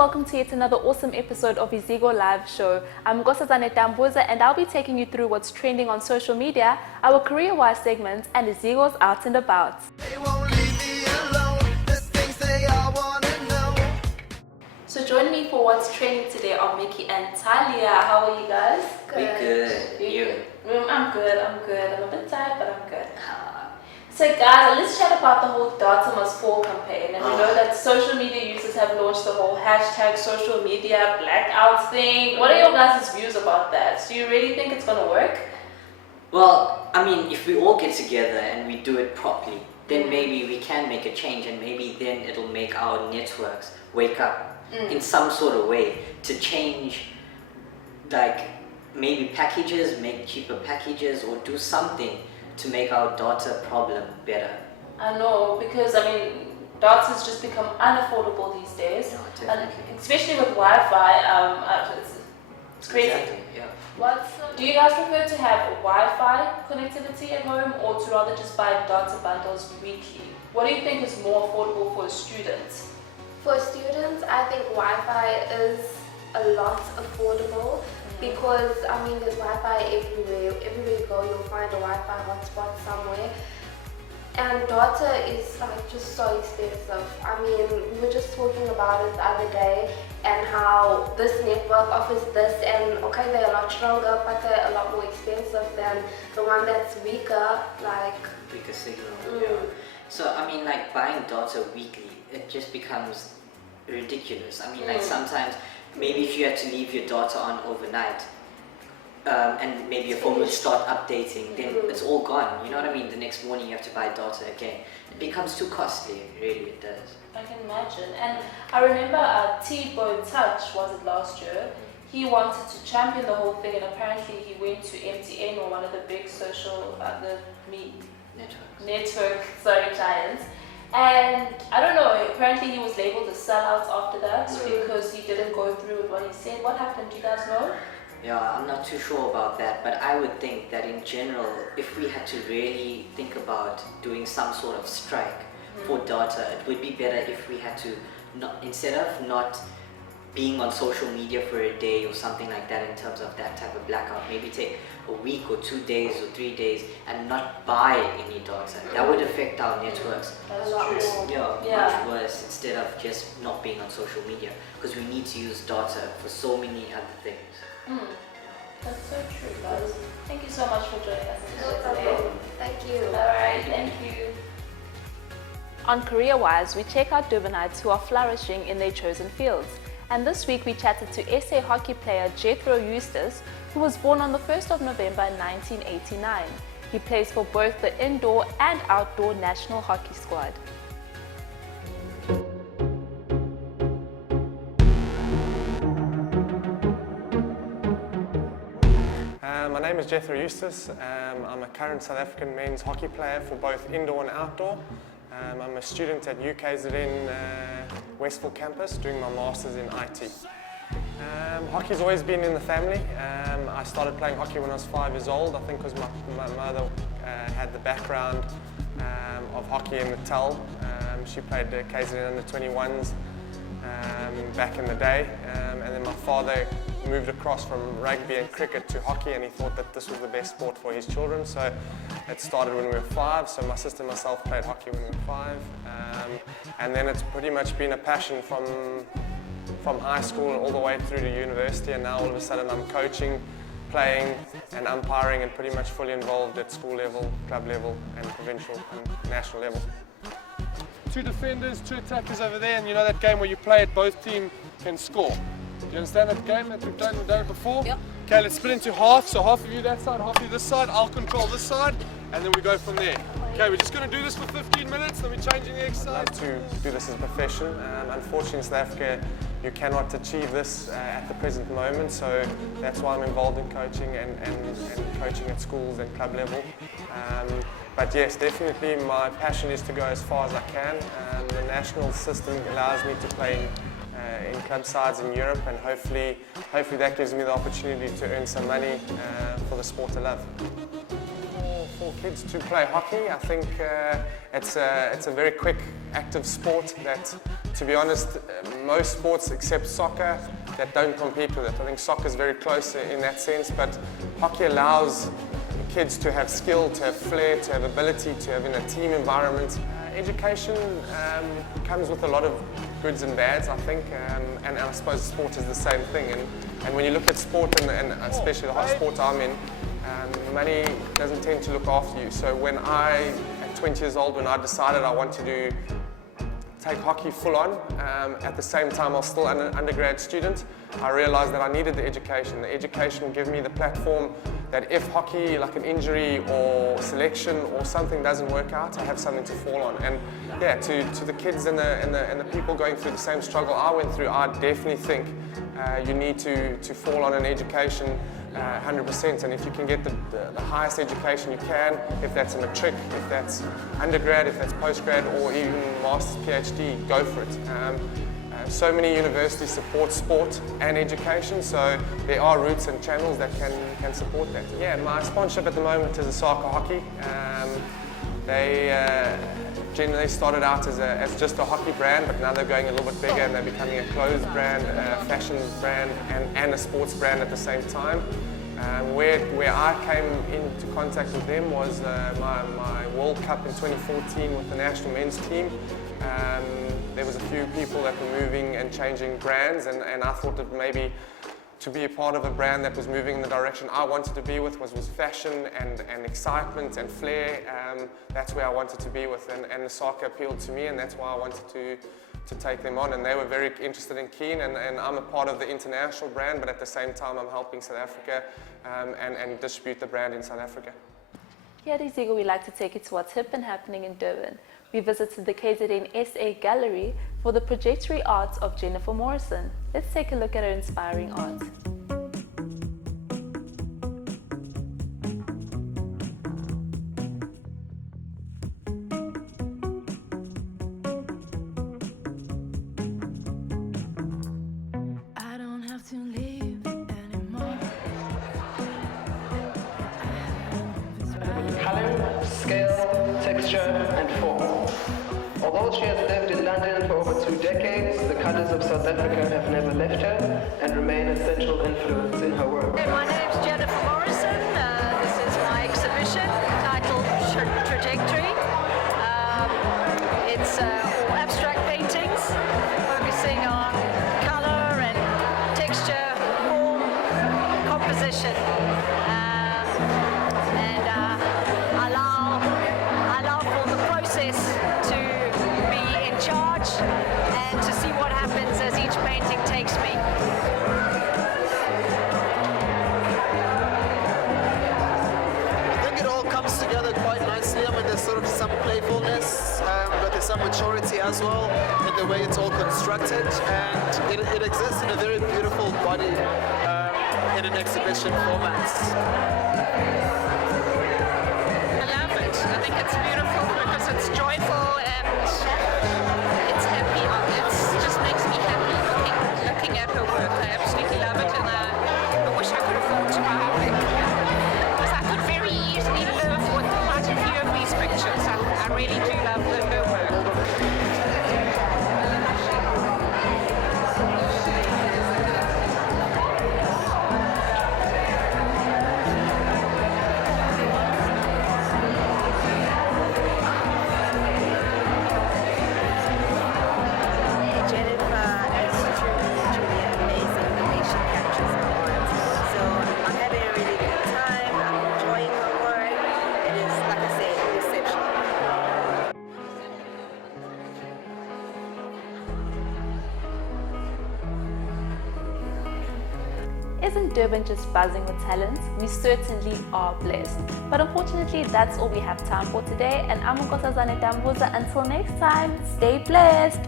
welcome to yet another awesome episode of Iziko Live Show. I'm Nkosazane Tambuza and I'll be taking you through what's trending on social media, our career-wise segments, and Iziko's out and about. They won't leave me alone. There's things they all wanna know. So join me for what's trending today are Mickey and Talia. How are you guys? We good. You? I'm good. I'm a bit tired, but I'm good. So guys, let's chat about the whole Data Must Fall campaign. And we know that social media users have launched the whole hashtag social media blackouts thing. What are your guys' views about that? Do you really think it's going to work? Well, I mean, if we all get together and we do it properly, then maybe we can make a change, and maybe then it'll make our networks wake up in some sort of way to change, like maybe packages, make cheaper packages, or do something to make our data problem better. I know, because I mean, data has just become unaffordable these days, and especially with Wi-Fi. It's crazy. Exactly, yeah. Do you guys prefer to have Wi-Fi connectivity at home, or to rather just buy data bundles weekly? What do you think is more affordable for a student? For students, I think Wi-Fi is a lot affordable. Because, I mean, there's Wi-Fi everywhere. Everywhere you go, you'll find a Wi-Fi hotspot somewhere. And data is like just so expensive. I mean, we were just talking about it the other day and how this network offers this, and okay, they're a lot stronger, but they're a lot more expensive than the one that's weaker, like... Weaker signal, yeah. So, I mean, like, buying data weekly, it just becomes ridiculous. I mean, like, sometimes maybe if you had to leave your data on overnight and maybe your phone will start updating, then it's all gone. You know what I mean? The next morning you have to buy data again. It becomes too costly, really it does. I can imagine. And I remember T-Bone Touch, was it last year? He wanted to champion the whole thing, and apparently he went to MTN, or one of the big social network giants. And I don't know, apparently he was labeled a sellout after that because he didn't go through with what he said. What happened? Do you guys know? Yeah, I'm not too sure about that, but I would think that in general, if we had to really think about doing some sort of strike for data, it would be better if we had to, instead of not being on social media for a day or something like that in terms of that type of blackout, maybe take a week or 2 days or 3 days and not buy any data. That would affect our networks. That's true. Much worse, instead of just not being on social media, because we need to use data for so many other things. That's so true, guys. Thank you so much for joining us today. Thank you. Alright, thank you. On career-wise, we check out Durbanites who are flourishing in their chosen fields. And this week we chatted to SA hockey player Jethro Eustace, who was born on the 1st of November 1989. He plays for both the indoor and outdoor national hockey squad. My name is Jethro Eustace. I'm a current South African men's hockey player for both indoor and outdoor. I'm a student at UKZN Westville campus doing my Masters in IT. Hockey's always been in the family. I started playing hockey when I was 5 years old, I think because my mother had the background of hockey in Natal. She played the KZN under 21s back in the day, and then my father moved across from rugby and cricket to hockey, and he thought that this was the best sport for his children, so it started when we were 5. So my sister and myself played hockey when we were 5, and then it's pretty much been a passion from high school all the way through to university, and now all of a sudden I'm coaching, playing and umpiring, and pretty much fully involved at school level, club level and provincial and national level. 2 defenders, 2 attackers over there, and you know that game where you play it, both teams can score. Do you understand that game that we've done it before? Yep. Okay, let's split into half. So half of you that side, half of you this side. I'll control this side, and then we go from there. Okay, we're just going to do this for 15 minutes, then we're changing the exercise. I'd love to do this as a profession. Unfortunately, in South Africa, you cannot achieve this at the present moment, so that's why I'm involved in coaching and coaching at schools and club level. But yes, definitely my passion is to go as far as I can. The national system allows me to play in club sides in Europe, and hopefully that gives me the opportunity to earn some money for the sport I love. For kids to play hockey, I think it's a very quick, active sport that to be honest, most sports except soccer that don't compete with it. I think soccer is very close in that sense, but hockey allows kids to have skill, to have flair, to have ability, to have in a team environment. Education comes with a lot of goods and bads, I think, and I suppose sport is the same thing. And when you look at sport, and especially the sport I'm in, money doesn't tend to look after you. So when I, at 20 years old, when I decided I want to take hockey full on, at the same time I was still an undergrad student, I realized that I needed the education. The education would give me the platform that if hockey, like an injury or selection or something doesn't work out, I have something to fall on. And yeah, to the kids and the people going through the same struggle I went through, I definitely think you need to fall on an education 100%, and if you can get the highest education you can, if that's a matric, if that's undergrad, if that's postgrad, or even master's, PhD, go for it. So many universities support sport and education, so there are routes and channels that can support that. Yeah, my sponsorship at the moment is Iziko Hockey. They generally started out as just a hockey brand, but now they're going a little bit bigger and they're becoming a clothes brand, a fashion brand, and a sports brand at the same time. Where I came into contact with them was my World Cup in 2014 with the national men's team. There was a few people that were moving and changing brands, and I thought that maybe to be a part of a brand that was moving in the direction I wanted to be with was fashion and excitement and flair. That's where I wanted to be with, and the soccer appealed to me, and that's why I wanted to take them on, and they were very interested and keen, and I'm a part of the international brand, but at the same time I'm helping South Africa and distribute the brand in South Africa. Here at Iziko, we like to take it to what's hip and happening in Durban. We visited the KZN SA Gallery for the projectory art of Jennifer Morrison. Let's take a look at her inspiring art. I don't have to live anymore. Color, scale, texture, and form. Although she has lived in London for over 2 decades, the colors of South Africa have never left her and remain a central influence in her work. My name's Jennifer Morrison. This is my exhibition titled Trajectory. It's all abstract paintings focusing on color and texture, form, composition. And allow for the process to be in charge and to see what happens as each painting takes me. I think it all comes together quite nicely. I mean, there's sort of some playfulness, but there's some maturity as well in the way it's all constructed, and it exists in a very beautiful body in an exhibition format. I love it. I think it's beautiful because it's joyful and it's happy. It just makes me happy looking at her work. I absolutely love it, and I wish I could afford to buy it because I could very easily live with quite a few of these pictures. I really do love her work. Isn't Durban just buzzing with talent? We certainly are blessed. But unfortunately, that's all we have time for today. And I'm Nkosazane Dambuza. Until next time, stay blessed.